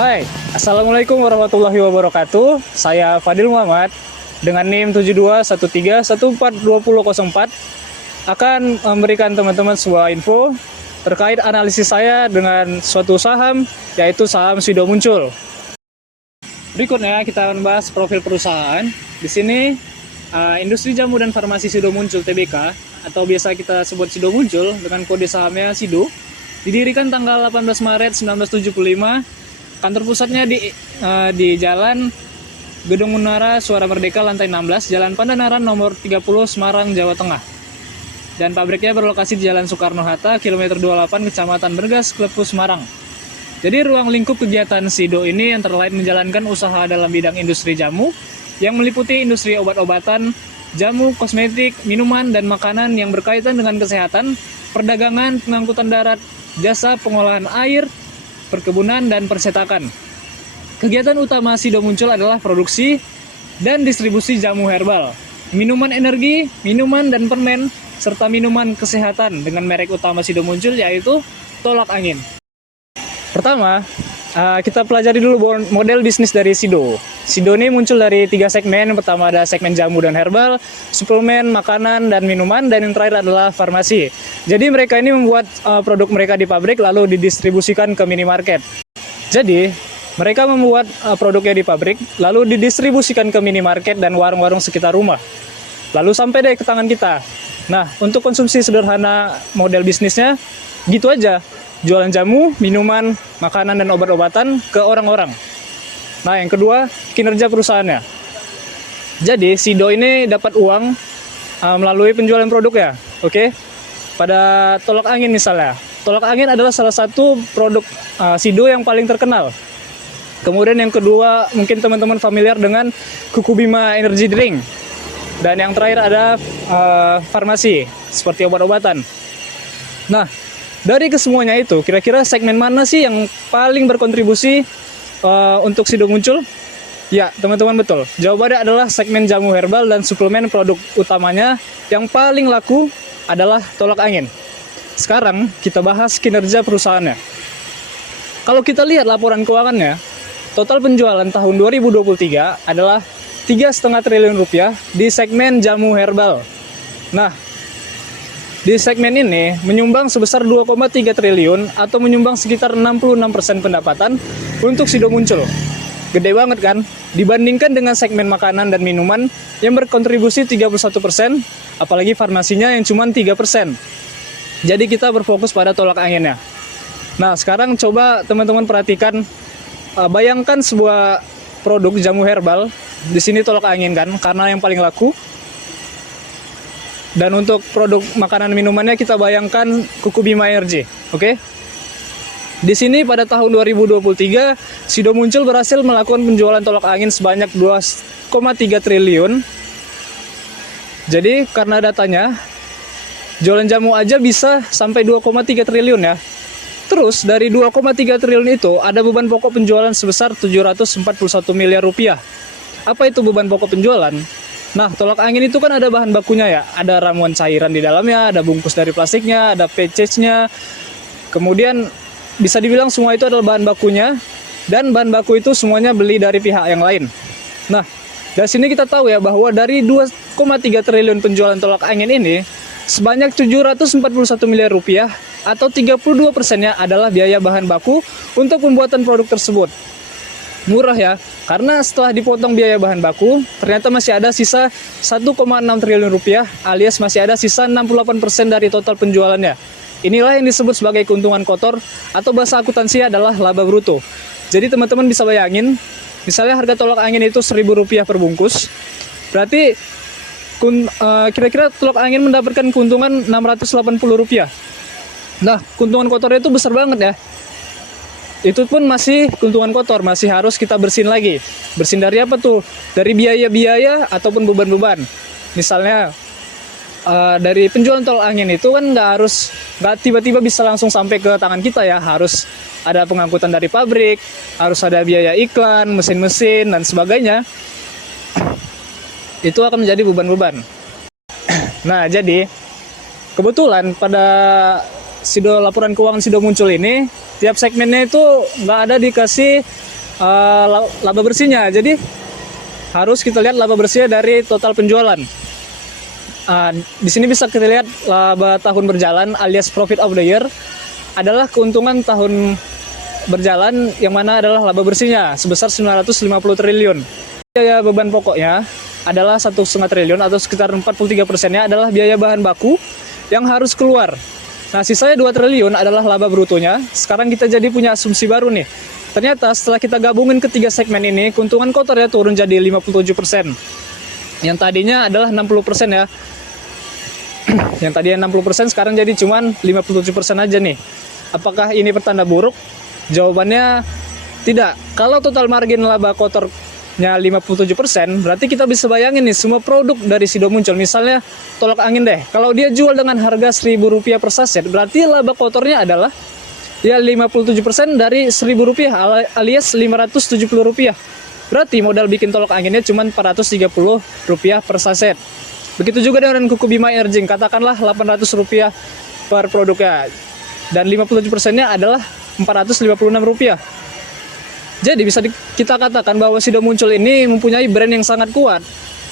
Hai, Assalamualaikum warahmatullahi wabarakatuh. Saya Fadil Muhammad dengan NIM 7213142004 akan memberikan teman-teman sebuah info terkait analisis saya dengan suatu saham, yaitu saham Sido Muncul. Berikutnya kita akan membahas profil perusahaan. Di sini industri jamu dan farmasi Sido Muncul Tbk atau biasa kita sebut Sido Muncul dengan kode sahamnya Sido, didirikan tanggal 18 Maret 1975. Kantor pusatnya di Jalan Gedung Menara Suara Merdeka lantai 16, Jalan Pandanaran nomor 30, Semarang, Jawa Tengah. Dan pabriknya berlokasi di Jalan Soekarno-Hatta, kilometer 28, Kecamatan Bergas, Klepus, Semarang. Jadi ruang lingkup kegiatan Sido ini antara lain menjalankan usaha dalam bidang industri jamu yang meliputi industri obat-obatan, jamu, kosmetik, minuman, dan makanan yang berkaitan dengan kesehatan, perdagangan, pengangkutan darat, jasa pengolahan air, perkebunan, dan percetakan. Kegiatan utama Sido Muncul adalah produksi dan distribusi jamu herbal, minuman energi, minuman dan permen, serta minuman kesehatan dengan merek utama Sido Muncul yaitu Tolak Angin. Pertama, kita pelajari dulu model bisnis dari Sido. Sido ini muncul dari 3 segmen. Yang pertama ada segmen jamu dan herbal, suplemen, makanan, dan minuman, dan yang terakhir adalah farmasi. Jadi mereka ini membuat produk mereka di pabrik lalu didistribusikan ke minimarket. Jadi mereka membuat produknya di pabrik lalu didistribusikan ke minimarket dan warung-warung sekitar rumah. Lalu sampai deh ke tangan kita. Nah, untuk konsumsi sederhana model bisnisnya gitu aja. Jualan jamu, minuman, makanan, dan obat-obatan ke orang-orang. Nah, yang kedua, kinerja perusahaannya. Jadi, Sido ini dapat uang melalui penjualan produk ya. Oke? Pada Tolak Angin misalnya. Tolak Angin adalah salah satu produk Sido yang paling terkenal. Kemudian yang kedua, mungkin teman-teman familiar dengan Kuku Bima Energy Drink. Dan yang terakhir ada farmasi, seperti obat-obatan. Nah, dari kesemuanya itu, kira-kira segmen mana sih yang paling berkontribusi untuk Sido Muncul? Ya, teman-teman, betul. Jawabannya adalah segmen jamu herbal dan suplemen. Produk utamanya yang paling laku adalah Tolak Angin. Sekarang kita bahas kinerja perusahaannya. Kalau kita lihat laporan keuangannya, total penjualan tahun 2023 adalah 3,5 triliun rupiah di segmen jamu herbal. Nah, di segmen ini menyumbang sebesar 2,3 triliun atau menyumbang sekitar 66% pendapatan untuk Sido Muncul. Gede banget kan? Dibandingkan dengan segmen makanan dan minuman yang berkontribusi 31%, apalagi farmasinya yang cuma 3%. Jadi kita berfokus pada Tolak Anginnya. Nah, sekarang coba teman-teman perhatikan, bayangkan sebuah produk jamu herbal, di sini Tolak Angin kan, karena yang paling laku. Dan untuk produk makanan minumannya kita bayangkan Kuku Bima Energy, oke? Di sini pada tahun 2023 Sido Muncul berhasil melakukan penjualan Tolak Angin sebanyak 2,3 triliun. Jadi karena datanya jualan jamu aja bisa sampai 2,3 triliun ya. Terus dari 2,3 triliun itu ada beban pokok penjualan sebesar 741 miliar rupiah. Apa itu beban pokok penjualan? Nah, Tolak Angin itu kan ada bahan bakunya ya, ada ramuan cairan di dalamnya, ada bungkus dari plastiknya, ada package-nya. Kemudian bisa dibilang semua itu adalah bahan bakunya, dan bahan baku itu semuanya beli dari pihak yang lain. Nah, dari sini kita tahu ya bahwa dari 2,3 triliun penjualan Tolak Angin ini, sebanyak 741 miliar rupiah atau 32%-nya adalah biaya bahan baku untuk pembuatan produk tersebut. Murah ya, karena setelah dipotong biaya bahan baku, ternyata masih ada sisa 1,6 triliun rupiah alias masih ada sisa 68% dari total penjualannya. Inilah yang disebut sebagai keuntungan kotor atau bahasa akuntansi adalah laba bruto. Jadi teman-teman bisa bayangin, misalnya harga Tolak Angin itu Rp1.000 per bungkus, berarti kira-kira Tolak Angin mendapatkan keuntungan Rp680. Nah, keuntungan kotornya itu besar banget ya. Itu pun masih keuntungan kotor, masih harus kita bersihin lagi. Bersihin dari apa tuh? Dari biaya-biaya ataupun beban-beban. Misalnya dari penjualan Tolak Angin itu kan nggak tiba-tiba bisa langsung sampai ke tangan kita ya. Harus ada pengangkutan dari pabrik, harus ada biaya iklan, mesin-mesin, dan sebagainya. Itu akan menjadi beban-beban. Nah, jadi kebetulan pada laporan keuangan Sido muncul ini, tiap segmennya itu nggak ada dikasih laba bersihnya. Jadi harus kita lihat laba bersihnya dari total penjualan. Di sini bisa kita lihat laba tahun berjalan alias profit of the year adalah keuntungan tahun berjalan yang mana adalah laba bersihnya sebesar 950 triliun. Biaya beban pokoknya adalah 1,5 triliun atau sekitar 43%-nya adalah biaya bahan baku yang harus keluar. Nah, sisanya 2 triliun adalah laba brutonya. Sekarang kita jadi punya asumsi baru nih. Ternyata setelah kita gabungin ketiga segmen ini, keuntungan kotornya turun jadi 57%. Yang tadinya adalah 60% ya. Yang tadinya 60% sekarang jadi cuman 57% aja nih. Apakah ini pertanda buruk? Jawabannya tidak. Kalau total margin laba kotornya 57%, berarti kita bisa bayangin nih semua produk dari Sido muncul. Misalnya tolak angin deh. Kalau dia jual dengan harga Rp1.000 per saset, berarti laba kotornya adalah ya 57% dari Rp1.000 alias Rp570. Berarti modal bikin tolak anginnya cuma Rp430 per saset. Begitu juga dengan kuku Bima Erjing, katakanlah Rp800 per produknya. Dan 57%-nya adalah Rp456. Jadi bisa kita katakan bahwa Sido muncul ini mempunyai brand yang sangat kuat.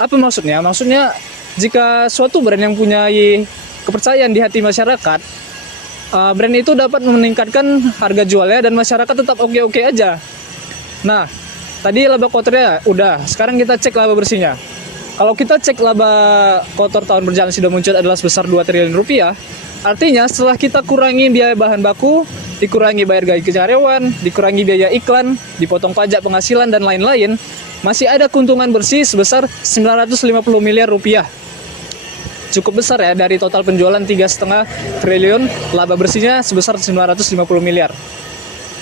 Apa maksudnya? Maksudnya jika suatu brand yang mempunyai kepercayaan di hati masyarakat, brand itu dapat meningkatkan harga jualnya dan masyarakat tetap oke-oke aja. Nah, tadi laba kotornya udah, sekarang kita cek laba bersihnya. Kalau kita cek laba kotor tahun berjalan Sido muncul adalah sebesar Rp2 triliun. Artinya setelah kita kurangi biaya bahan baku, dikurangi bayar gaji karyawan, dikurangi biaya iklan, dipotong pajak penghasilan dan lain-lain, masih ada keuntungan bersih sebesar Rp950 miliar. Cukup besar ya, dari total penjualan 3,5 triliun, laba bersihnya sebesar 950 miliar.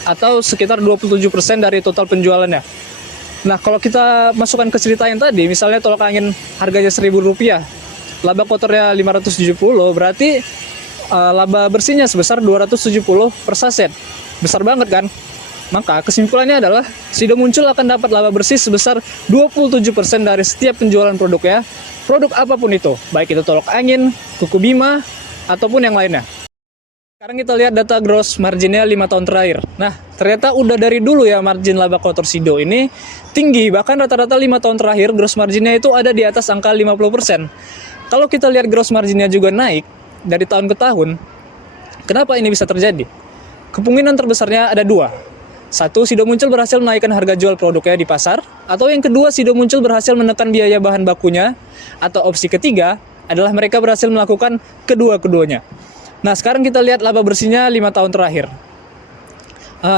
Atau sekitar 27% dari total penjualannya. Nah, kalau kita masukkan ke cerita yang tadi, misalnya tolak angin harganya Rp1.000, laba kotornya 570, berarti laba bersihnya sebesar 270 per saset. Besar banget kan? Maka kesimpulannya adalah Sido muncul akan dapat laba bersih sebesar 27% dari setiap penjualan produknya. Produk apapun itu, baik itu tolak angin, kuku Bima, ataupun yang lainnya. Sekarang kita lihat data gross marginnya 5 tahun terakhir. Nah, ternyata udah dari dulu ya margin laba kotor Sido ini tinggi. Bahkan rata-rata 5 tahun terakhir gross marginnya itu ada di atas angka 50%. Kalau kita lihat gross marginnya juga naik dari tahun ke tahun, kenapa ini bisa terjadi? Kemungkinan terbesarnya ada dua. Satu, Sido muncul berhasil menaikkan harga jual produknya di pasar. Atau yang kedua, Sido muncul berhasil menekan biaya bahan bakunya. Atau opsi ketiga adalah mereka berhasil melakukan kedua-keduanya. Nah, sekarang kita lihat laba bersihnya 5 tahun terakhir.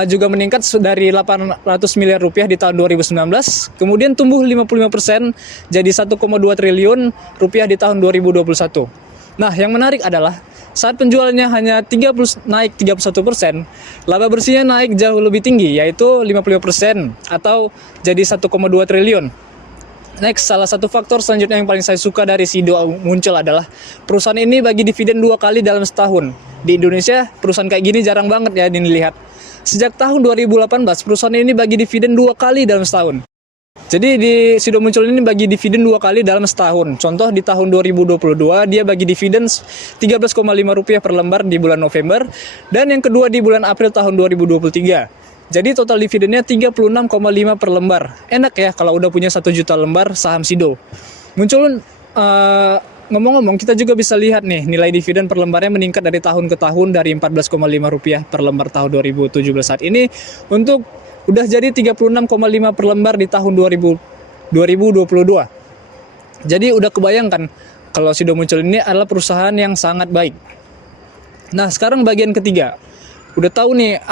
Juga meningkat dari Rp800 miliar di tahun 2019, kemudian tumbuh 55% jadi Rp1,2 triliun di tahun 2021. Nah, yang menarik adalah saat penjualannya hanya naik 31%, laba bersihnya naik jauh lebih tinggi, yaitu 50% atau jadi Rp1,2 triliun. Next, salah satu faktor selanjutnya yang paling saya suka dari Sido muncul adalah perusahaan ini bagi dividen 2 kali dalam setahun. Di Indonesia, perusahaan kayak gini jarang banget ya dilihat. Sejak tahun 2018, perusahaan ini bagi dividen 2 kali dalam setahun. Jadi di Sido muncul ini bagi dividen 2 kali dalam setahun. Contoh di tahun 2022 dia bagi dividen Rp13,5 per lembar di bulan November dan yang kedua di bulan April tahun 2023. Jadi total dividennya 36,5 per lembar. Enak ya kalau udah punya 1 juta lembar saham Sido. Muncul ngomong-ngomong kita juga bisa lihat nih nilai dividen per lembarnya meningkat dari tahun ke tahun dari Rp14,5 per lembar tahun 2017 saat ini untuk udah jadi 36,5 per lembar di tahun 2022. Jadi udah kebayangkan kalau Sido muncul ini adalah perusahaan yang sangat baik. Nah, sekarang bagian ketiga. Udah tahu nih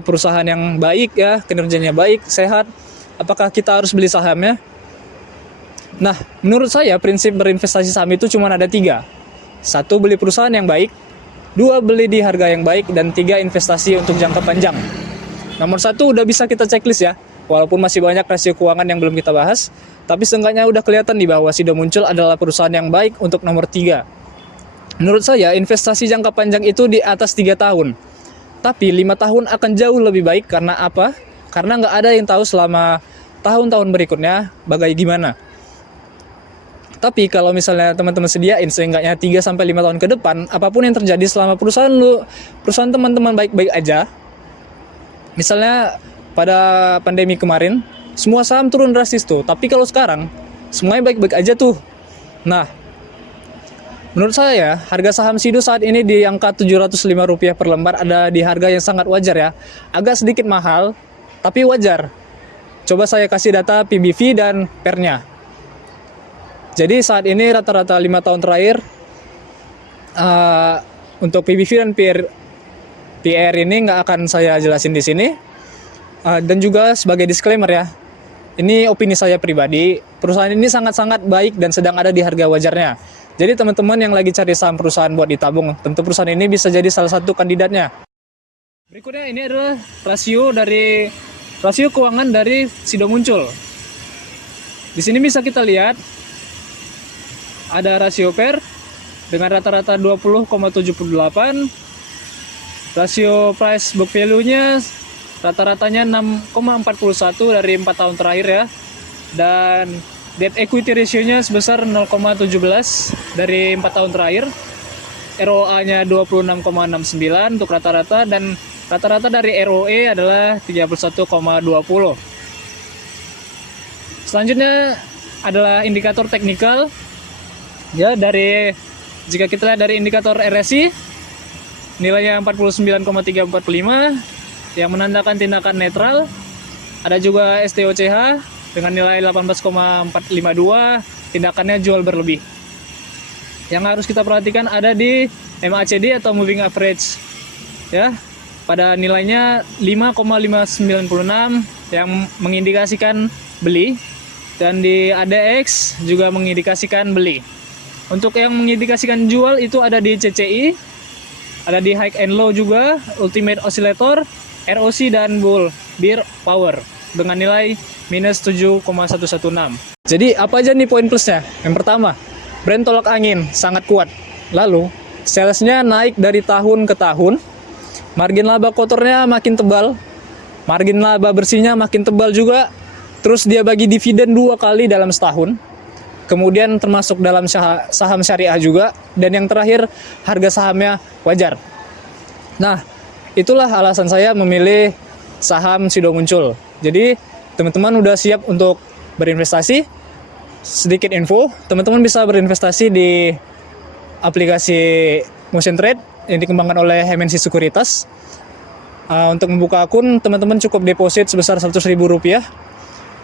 perusahaan yang baik ya, kinerjanya baik, sehat. Apakah kita harus beli sahamnya? Nah, menurut saya prinsip berinvestasi saham itu cuma ada 3. 1, beli perusahaan yang baik. 2, beli di harga yang baik. Dan 3, investasi untuk jangka panjang. Nomor 1 udah bisa kita checklist ya. Walaupun masih banyak rasio keuangan yang belum kita bahas, tapi seenggaknya udah kelihatan di bahwa Sido muncul adalah perusahaan yang baik untuk nomor 3. Menurut saya investasi jangka panjang itu di atas 3 tahun. Tapi 5 tahun akan jauh lebih baik karena apa? Karena nggak ada yang tahu selama tahun-tahun berikutnya bagaimana. Tapi kalau misalnya teman-teman sediain seenggaknya 3 sampai 5 tahun ke depan, apapun yang terjadi selama perusahaan teman-teman baik-baik aja. Misalnya pada pandemi kemarin, semua saham turun drastis tuh. Tapi kalau sekarang, semuanya baik-baik aja tuh. Nah, menurut saya, harga saham Sido saat ini di angka Rp705 per lembar ada di harga yang sangat wajar ya. Agak sedikit mahal, tapi wajar. Coba saya kasih data PBV dan PER-nya. Jadi saat ini rata-rata 5 tahun terakhir untuk PBV dan PR ini nggak akan saya jelasin di sini. Dan juga sebagai disclaimer ya, ini opini saya pribadi. Perusahaan ini sangat-sangat baik dan sedang ada di harga wajarnya. Jadi teman-teman yang lagi cari saham perusahaan buat ditabung, tentu perusahaan ini bisa jadi salah satu kandidatnya. Berikutnya ini adalah rasio keuangan dari Sido Muncul. Di sini bisa kita lihat ada rasio PER dengan rata-rata 20,78, rasio price book value-nya rata-ratanya 6,41 dari 4 tahun terakhir ya, dan debt equity ratio-nya sebesar 0,17 dari 4 tahun terakhir, ROA-nya 26,69 untuk rata-rata, dan rata-rata dari ROE adalah 31,20. Selanjutnya adalah indikator teknikal. Ya, jika kita lihat dari indikator RSI, nilainya 49,345 yang menandakan tindakan netral. Ada juga STOCH dengan nilai 18,452, tindakannya jual berlebih. Yang harus kita perhatikan ada di MACD atau moving average. Ya, pada nilainya 5,596 yang mengindikasikan beli, dan di ADX juga mengindikasikan beli. Untuk yang mengindikasikan jual itu ada di CCI, ada di high and low juga, ultimate oscillator, ROC, dan bull bear power dengan nilai minus 7,116. Jadi apa aja nih poin plusnya? Yang pertama, brand tolak angin sangat kuat. Lalu salesnya naik dari tahun ke tahun, margin laba kotornya makin tebal, margin laba bersihnya makin tebal juga. Terus dia bagi dividen 2 kali dalam setahun. Kemudian termasuk dalam saham syariah juga. Dan yang terakhir, harga sahamnya wajar. Nah, itulah alasan saya memilih saham Sido Muncul. Jadi, teman-teman udah siap untuk berinvestasi? Sedikit info, teman-teman bisa berinvestasi di aplikasi Motion Trade yang dikembangkan oleh MNC Sekuritas. Untuk membuka akun, teman-teman cukup deposit sebesar Rp100.000.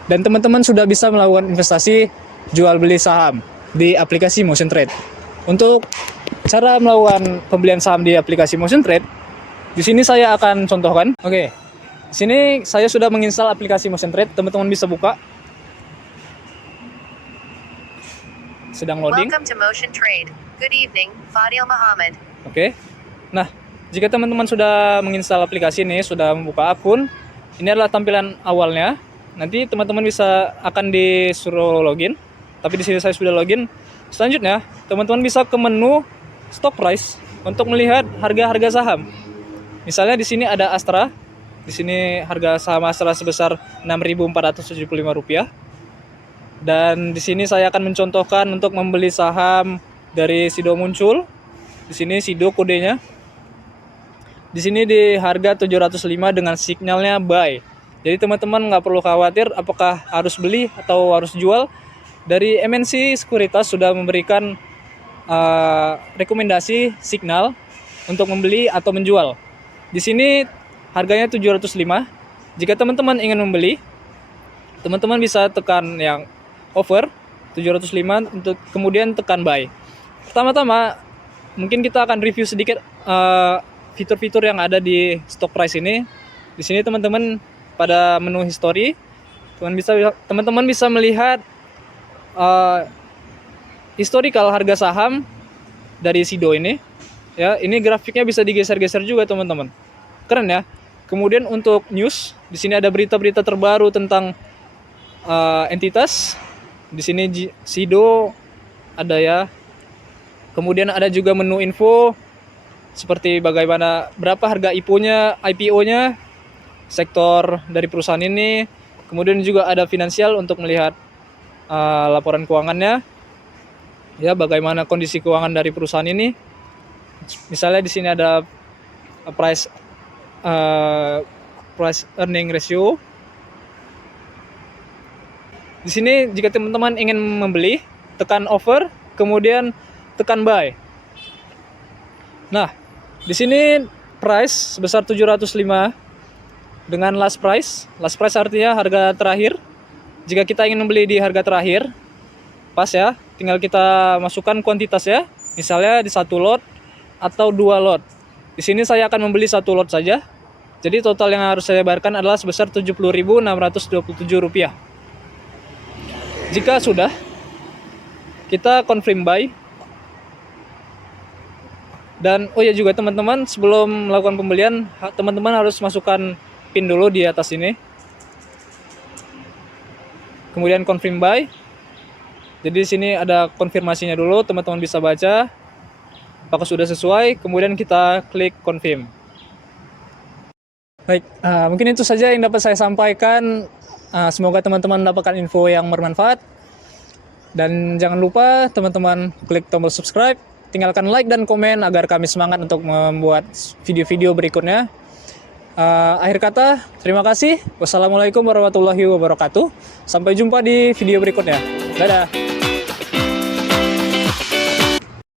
Dan teman-teman sudah bisa melakukan investasi jual beli saham di aplikasi Motion Trade. Untuk cara melakukan pembelian saham di aplikasi Motion Trade, di sini saya akan contohkan. Oke. Di sini saya sudah menginstal aplikasi Motion Trade, teman-teman bisa buka. Sedang loading. Welcome to Motion Trade. Good evening, Fadil Muhammad. Oke. Nah, jika teman-teman sudah menginstal aplikasi ini, sudah membuka akun, ini adalah tampilan awalnya. Nanti teman-teman akan disuruh login. Tapi di sini saya sudah login. Selanjutnya, teman-teman bisa ke menu stock price untuk melihat harga-harga saham. Misalnya di sini ada Astra. Di sini harga saham Astra sebesar Rp6.475. Dan di sini saya akan mencontohkan untuk membeli saham dari Sido Muncul. Di sini Sido kodenya. Di sini di harga 705 dengan signalnya buy. Jadi teman-teman nggak perlu khawatir apakah harus beli atau harus jual. Dari MNC Sekuritas sudah memberikan rekomendasi signal untuk membeli atau menjual. Di sini harganya 705. Jika teman-teman ingin membeli, teman-teman bisa tekan yang offer 705 untuk kemudian tekan buy. Pertama-tama mungkin kita akan review sedikit fitur-fitur yang ada di stock price ini. Di sini teman-teman pada menu history, teman-teman bisa melihat historical harga saham dari Sido ini. Ya, ini grafiknya bisa digeser-geser juga teman-teman. Keren ya. Kemudian untuk news, di sini ada berita-berita terbaru tentang entitas. Di sini Sido ada ya. Kemudian ada juga menu info seperti bagaimana berapa harga IPO-nya, sektor dari perusahaan ini. Kemudian juga ada finansial untuk melihat laporan keuangannya. ya bagaimana kondisi keuangan dari perusahaan ini. Misalnya di sini ada price earning ratio. Di sini jika teman-teman ingin membeli, tekan offer, kemudian tekan buy. Nah, di sini price sebesar 705 dengan last price. Last price artinya harga terakhir. Jika kita ingin membeli di harga terakhir, pas ya, tinggal kita masukkan kuantitas ya. Misalnya di 1 lot atau 2 lot. Di sini saya akan membeli 1 lot saja. Jadi total yang harus saya bayarkan adalah sebesar Rp70.627. Jika sudah, kita confirm buy. Dan oh ya juga teman-teman, sebelum melakukan pembelian, teman-teman harus masukkan PIN dulu di atas ini. Kemudian confirm buy. Jadi di sini ada konfirmasinya dulu, teman-teman bisa baca apakah sudah sesuai, kemudian kita klik confirm. Baik, mungkin itu saja yang dapat saya sampaikan. Semoga teman-teman mendapatkan info yang bermanfaat. Dan jangan lupa teman-teman klik tombol subscribe, tinggalkan like dan komen agar kami semangat untuk membuat video-video berikutnya. Akhir kata, terima kasih. Wassalamualaikum warahmatullahi wabarakatuh. Sampai jumpa di video berikutnya. Dadah.